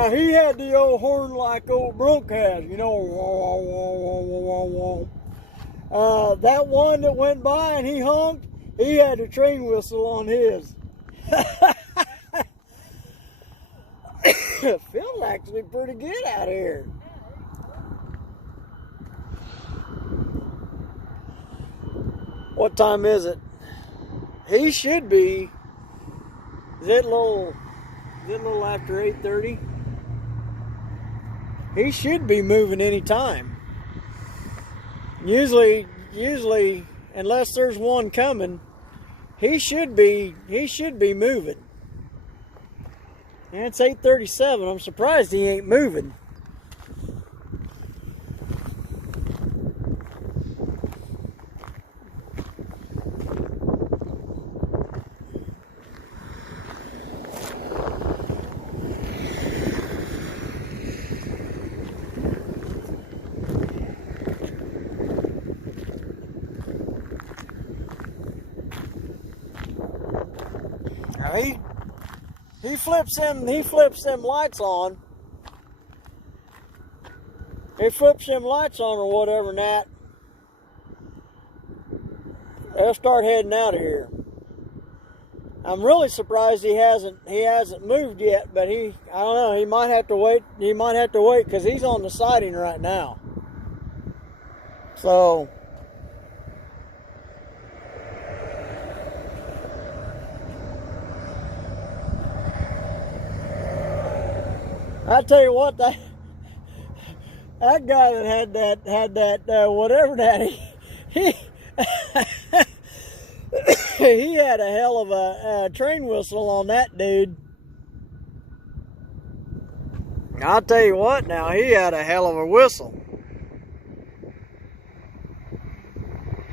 Now he had the old horn like old Brooke has, you know. Wah, wah, wah, wah, wah, wah. That one that went by and he honked, he had a train whistle on his. It feels actually pretty good out here. What time is it? He should be. Is it a little after 8:30? He should be moving any time. Usually, unless there's one coming, he should be moving. And it's 8:37. I'm surprised he ain't moving. Now he flips them lights on. He flips them lights on or whatever, Nat. They'll start heading out of here. I'm really surprised he hasn't moved yet, but I don't know, he might have to wait. He might have to wait because he's on the siding right now. So I tell you what, that guy that had that whatever that he he had a hell of a train whistle on that dude. I'll tell you what now, he had a hell of a whistle.